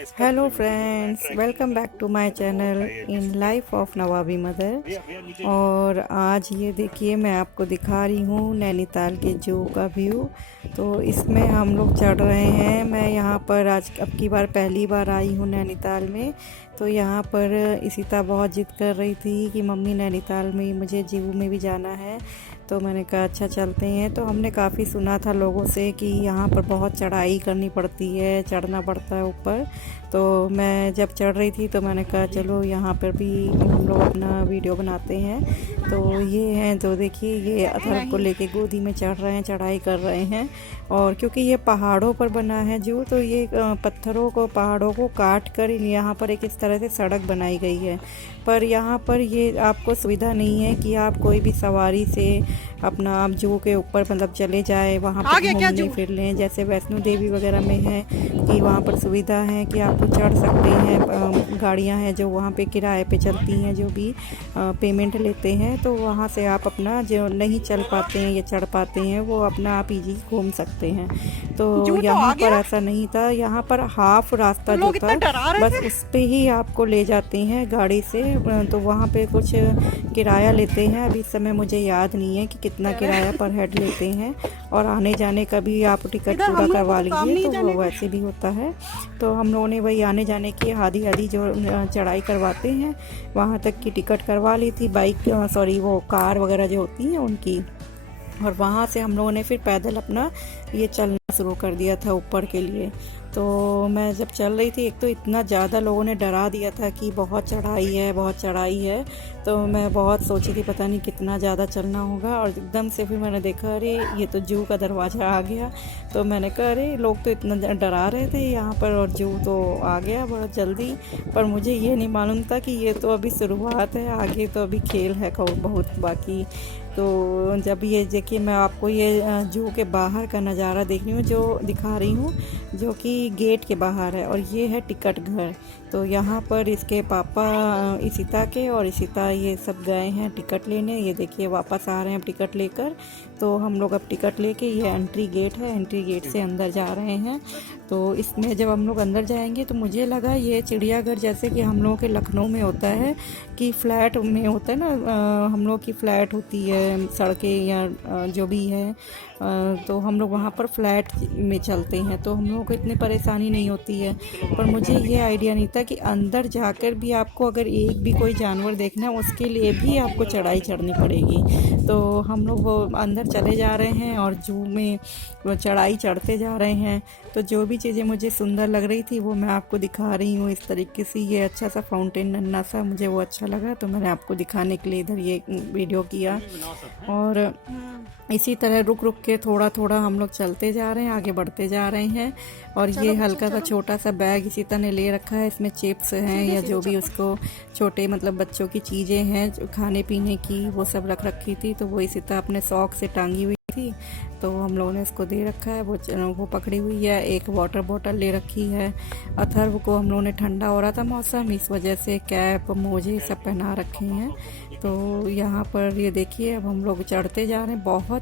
Hello friends, welcome back to my channel in life of Nawabi mother. और आज ये देखिए, मैं आपको दिखा रही हूँ नैनीताल के जू का व्यू। तो इसमें हम लोग चढ़ रहे हैं। मैं यहाँ पर आज अब की बार पहली बार आई हूँ नैनीताल में। तो यहाँ पर इशिता बहुत जिद कर रही थी कि मम्मी नैनीताल में मुझे जू में भी जाना है। तो मैंने कहा अच्छा चलते हैं। तो हमने काफ़ी सुना था लोगों से कि यहाँ पर बहुत चढ़ाई करनी पड़ती है, चढ़ना पड़ता है ऊपर। तो मैं जब चढ़ रही थी तो मैंने कहा चलो यहाँ पर भी हम लोग अपना वीडियो बनाते हैं। तो ये हैं, तो देखिए ये अथर्व को लेके गोदी में चढ़ रहे हैं, चढ़ाई कर रहे हैं। और क्योंकि ये पहाड़ों पर बना है जू, तो ये पत्थरों को, पहाड़ों को काट कर यहाँ पर एक इस तरह से सड़क बनाई गई है। पर यहाँ पर ये आपको सुविधा नहीं है कि आप कोई भी सवारी से अपना आप जू के ऊपर मतलब चले जाए, वहाँ पर घूमने फिर लें। जैसे वैष्णो देवी वगैरह में है कि वहाँ पर सुविधा है कि आप चढ़ सकते हैं। गाड़ियाँ हैं जो वहाँ पे किराए पे चलती हैं, जो भी पेमेंट लेते हैं। तो वहाँ से आप अपना जो नहीं चल पाते हैं या चढ़ पाते हैं वो अपना आप इजी घूम सकते हैं। तो यहाँ पर ऐसा नहीं था। यहाँ पर हाफ रास्ता जो था बस उस पे ही आपको ले जाते हैं गाड़ी से। तो वहाँ पे कुछ किराया लेते हैं। अभी इस समय मुझे याद नहीं है कि कितना किराया पर हेड लेते हैं। और आने जाने का भी आप टिकट पूरा करवा लीजिए तो वो वैसे भी होता है। तो हम लोगों ने वही आने जाने की आधी आधी जो चढ़ाई करवाते हैं वहाँ तक की टिकट करवा ली थी। बाइक वो कार वगैरह जो होती हैं उनकी। और वहाँ से हम लोगों ने फिर पैदल अपना ये चलना शुरू कर दिया था ऊपर के लिए। तो मैं जब चल रही थी, एक तो इतना ज़्यादा लोगों ने डरा दिया था कि बहुत चढ़ाई है, बहुत चढ़ाई है। तो मैं बहुत सोची थी पता नहीं कितना ज़्यादा चलना होगा। और एकदम से फिर मैंने देखा अरे ये तो जू का दरवाज़ा आ गया। तो मैंने कहा अरे लोग तो इतना डरा रहे थे यहाँ पर और जू तो आ गया बहुत जल्दी। पर मुझे ये नहीं मालूम था कि ये तो अभी शुरुआत है, आगे तो अभी खेल है बहुत बाकी। तो जब ये देखिए, मैं आपको ये जू के बाहर का नज़ारा देख रही हूँ, जो दिखा रही हूँ, जो कि गेट के बाहर है। और ये है टिकट घर। तो यहाँ पर इसके पापा इशिता के और इशिता ये सब गए हैं टिकट लेने। ये देखिए वापस आ रहे हैं टिकट लेकर। तो हम लोग अब टिकट लेके, ये एंट्री गेट है, एंट्री गेट से अंदर जा रहे हैं। तो इसमें जब हम लोग अंदर जाएंगे तो मुझे लगा ये चिड़ियाघर जैसे कि हम लोगों के लखनऊ में होता है कि फ्लैट में होता है ना, हम लोग की फ़्लैट होती है, सड़कें या जो भी है। तो हम लोग वहाँ पर फ्लैट में चलते हैं तो हम लोगों को इतनी परेशानी नहीं होती है। पर मुझे ये आइडिया नहीं था कि अंदर जाकर भी आपको अगर एक भी कोई जानवर देखना है उसके लिए भी आपको चढ़ाई चढ़नी पड़ेगी। तो हम लोग वो अंदर चले जा रहे हैं और जू में वो चढ़ाई चढ़ते जा रहे हैं। तो जो भी चीज़ें मुझे सुंदर लग रही थी वो मैं आपको दिखा रही हूँ इस तरीके से। ये अच्छा सा फाउंटेन नन्हा सा, मुझे वो अच्छा लगा तो मैंने आपको दिखाने के लिए इधर ये वीडियो किया। और इसी तरह रुक रुक के थोड़ा थोड़ा हम लोग चलते जा रहे हैं, आगे बढ़ते जा रहे हैं। और ये हल्का सा छोटा सा बैग इसी तरह ले रखा है। इसमें चिप्स हैं या जो भी उसको छोटे मतलब बच्चों की चीज़ें हैं जो खाने पीने की, वो सब रख रखी थी। तो वो इसी तरह अपने शौक से टांगी हुई थी। तो हम लोगों ने इसको दे रखा है, वो पकड़ी हुई है। एक वाटर बॉटल ले रखी है। अथर्व को हम लोगों ने, ठंडा हो रहा था मौसम, इस वजह से कैप मोजे सब पहना रखे हैं। तो यहाँ पर ये देखिए अब हम लोग चढ़ते जा रहे हैं। बहुत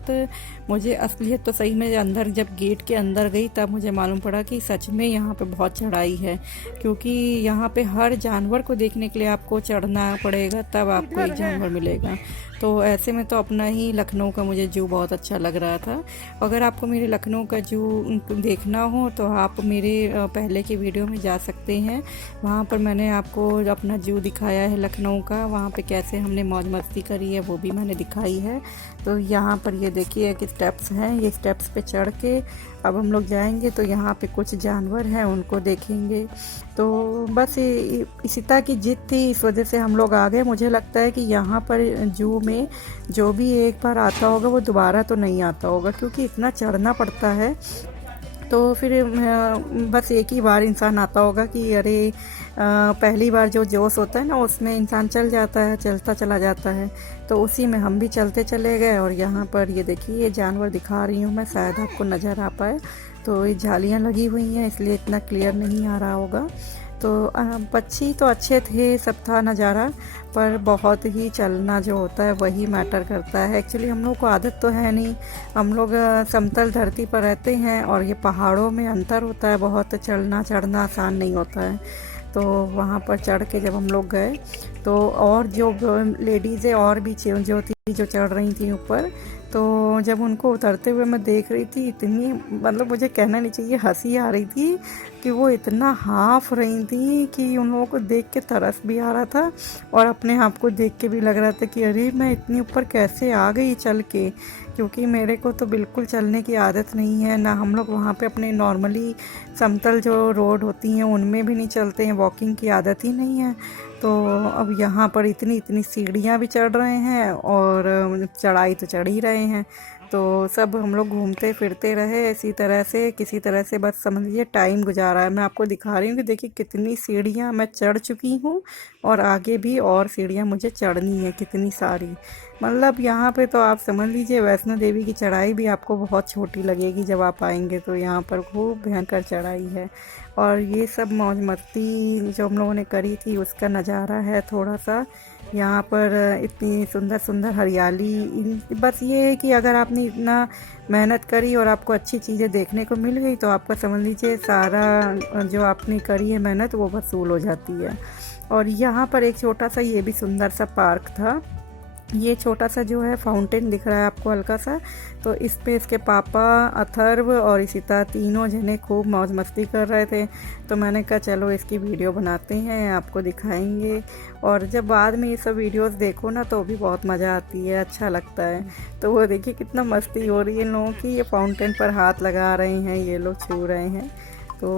मुझे असलियत तो सही में अंदर जब गेट के अंदर गई तब मुझे मालूम पड़ा कि सच में यहाँ पे बहुत चढ़ाई है। क्योंकि यहाँ पे हर जानवर को देखने के लिए आपको चढ़ना पड़ेगा, तब आपको एक जानवर मिलेगा। तो ऐसे में तो अपना ही लखनऊ का मुझे जू बहुत अच्छा लग रहा था। अगर आपको मेरे लखनऊ का जू देखना हो तो आप मेरे पहले के वीडियो में जा सकते हैं। वहाँ पर मैंने आपको अपना जू दिखाया है लखनऊ का। वहाँ पे कैसे हमने मौज मस्ती करी है वो भी मैंने दिखाई है। तो यहाँ पर ये देखिए कि स्टेप्स हैं, ये स्टेप्स पे चढ़ के अब हम लोग जाएंगे। तो यहाँ पे कुछ जानवर हैं उनको देखेंगे। तो बस इशिता की जिद थी, इस वजह से हम लोग आ गए। मुझे लगता है कि यहाँ पर जू में जो भी एक बार आता होगा वो दोबारा तो नहीं आता होगा, क्योंकि इतना चढ़ना पड़ता है। तो फिर बस एक ही बार इंसान आता होगा कि अरे पहली बार जो जोश होता है ना उसमें इंसान चल जाता है, चलता चला जाता है। तो उसी में हम भी चलते चले गए। और यहाँ पर ये देखिए ये जानवर दिखा रही हूँ मैं, शायद आपको नज़र आ पाए। तो ये झालियाँ लगी हुई हैं इसलिए इतना क्लियर नहीं आ रहा होगा। तो पक्षी तो अच्छे थे, सब था नज़ारा, पर बहुत ही चलना जो होता है वही मैटर करता है। एक्चुअली हम लोग को आदत तो है नहीं, हम लोग समतल धरती पर रहते हैं और ये पहाड़ों में अंतर होता है बहुत, चलना चढ़ना आसान नहीं होता है। तो वहाँ पर चढ़ के जब हम लोग गए तो और जो लेडीज़ें और भी जो थी जो चढ़ रही थी ऊपर, तो जब उनको उतरते हुए मैं देख रही थी, इतनी मतलब मुझे कहना नहीं चाहिए हंसी आ रही थी कि वो इतना हाँफ रही थी कि उन लोगों को देख के तरस भी आ रहा था और अपने आप को देख के भी लग रहा था कि अरे मैं इतनी ऊपर कैसे आ गई चल के, क्योंकि मेरे को तो बिल्कुल चलने की आदत नहीं है ना। हम लोग वहाँ पे अपने नॉर्मली समतल जो रोड होती हैं उनमें भी नहीं चलते हैं, वॉकिंग की आदत ही नहीं है। तो अब यहाँ पर इतनी इतनी सीढ़ियाँ भी चढ़ रहे हैं और चढ़ाई तो चढ़ ही रहे हैं। तो सब हम लोग घूमते फिरते रहे इसी तरह से, किसी तरह से बस समझ लीजिए टाइम गुजारा है। मैं आपको दिखा रही हूँ कि देखिए कितनी सीढ़ियाँ मैं चढ़ चुकी हूँ और आगे भी और सीढ़ियाँ मुझे चढ़नी है कितनी सारी। मतलब यहाँ पे तो आप समझ लीजिए वैष्णो देवी की चढ़ाई भी आपको बहुत छोटी लगेगी जब आप आएंगे, तो यहाँ पर खूब भयंकर चढ़ाई है। और ये सब मौज मस्ती जो हम लोगों ने करी थी उसका नज़ारा है थोड़ा सा। यहाँ पर इतनी सुंदर सुंदर हरियाली, बस ये है कि अगर आपने इतना मेहनत करी और आपको अच्छी चीज़ें देखने को मिल गई तो आपका समझ लीजिए सारा जो आपने करी है मेहनत वो वसूल हो जाती है। और यहाँ पर एक छोटा सा ये भी सुंदर सा पार्क था। ये छोटा सा जो है फाउंटेन दिख रहा है आपको हल्का सा, तो इस पे इसके पापा अथर्व और इशिता तीनों जने खूब मौज मस्ती कर रहे थे। तो मैंने कहा चलो इसकी वीडियो बनाते हैं, आपको दिखाएंगे। और जब बाद में ये सब वीडियोस देखो ना तो भी बहुत मज़ा आती है, अच्छा लगता है। तो वो देखिए कितना मस्ती हो रही है इन लोगों की, ये फाउंटेन पर हाथ लगा रहे हैं, ये लोग छू रहे हैं। तो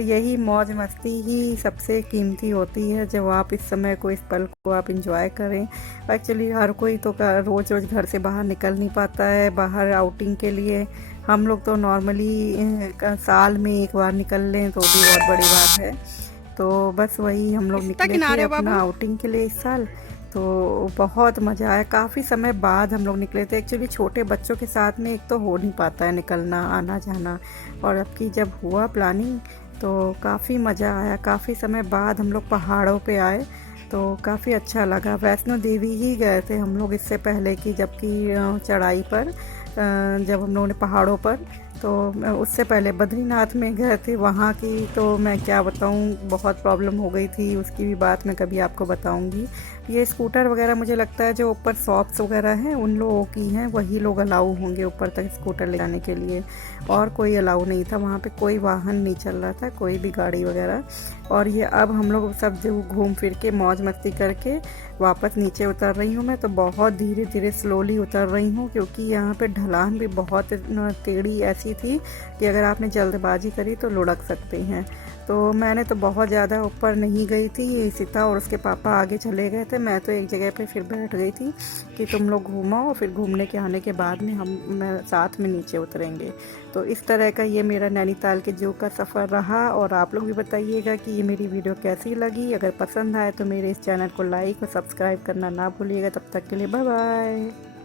यही मौज मस्ती ही सबसे कीमती होती है जब आप इस समय को, इस पल को आप इंजॉय करें। एक्चुअली हर कोई तो रोज़ रोज़ घर से बाहर निकल नहीं पाता है बाहर आउटिंग के लिए। हम लोग तो नॉर्मली साल में एक बार निकल लें तो भी बहुत बड़ी बात है। तो बस वही हम लोग निकले थे अपना आउटिंग के लिए इस साल। तो बहुत मज़ा आया, काफ़ी समय बाद हम लोग निकले थे। एक्चुअली छोटे बच्चों के साथ में एक तो हो नहीं पाता है निकलना आना जाना, और अब की जब हुआ प्लानिंग तो काफ़ी मज़ा आया। काफ़ी समय बाद हम लोग पहाड़ों पे आए तो काफ़ी अच्छा लगा। वैष्णो देवी ही गए थे हम लोग इससे पहले की, जबकि चढ़ाई पर जब हम लोगों ने पहाड़ों पर, तो उससे पहले बद्रीनाथ में गए थे। वहाँ की तो मैं क्या बताऊँ, बहुत प्रॉब्लम हो गई थी, उसकी भी बात मैं कभी आपको बताऊँगी। ये स्कूटर वगैरह मुझे लगता है जो ऊपर शॉप्स वगैरह हैं उन लोगों की हैं, वही लोग अलाउ होंगे ऊपर तक स्कूटर ले जाने के लिए, और कोई अलाउ नहीं था वहाँ पे, कोई वाहन नहीं चल रहा था, कोई भी गाड़ी वगैरह। और ये अब हम लोग सब जो घूम फिर के मौज मस्ती करके वापस नीचे उतर रही हूँ। मैं तो बहुत धीरे धीरे स्लोली उतर रही हूँ क्योंकि यहाँ पे ढलान भी बहुत टेढ़ी ऐसी थी कि अगर आपने जल्दबाजी करी तो लुढ़क सकते हैं। तो मैंने तो बहुत ज़्यादा ऊपर नहीं गई थी, सीता और उसके पापा आगे चले गए थे, मैं तो एक जगह पे फिर बैठ गई थी कि तुम लोग घूमो, फिर घूमने के आने के बाद में मैं साथ में नीचे उतरेंगे। तो इस तरह का ये मेरा नैनीताल के जू का सफ़र रहा। और आप लोग भी बताइएगा कि ये मेरी वीडियो कैसी लगी। अगर पसंद आए तो मेरे इस चैनल को लाइक और सब्सक्राइब करना ना भूलिएगा। तब तक के लिए बाय बाय।